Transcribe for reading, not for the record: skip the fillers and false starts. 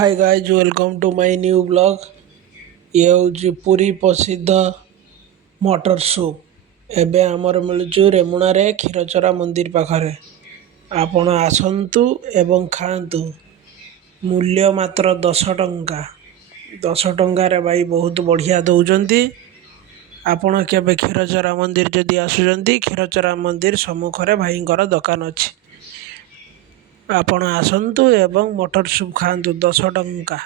Hi guys welcome to my new blog. ये हूँ पुरी प्रसिद्ध मटर सूप। एबे आमर मिलुचु रेमुणारे क्षीरचरा मंदिर पाखरे। आपण आसंतु एवं खातु। मूल्य मात्र 10 टंका। 10 टंकार भाई बहुत बढ़िया दौरान। आपण केबे क्षीरचरा मंदिर जदि आसुचंती क्षीरचरा मंदिर सम्मुखरे भाईंकर दुकान अछि। आपण आसंतु एवं मटर सूप खातु 10 टंका।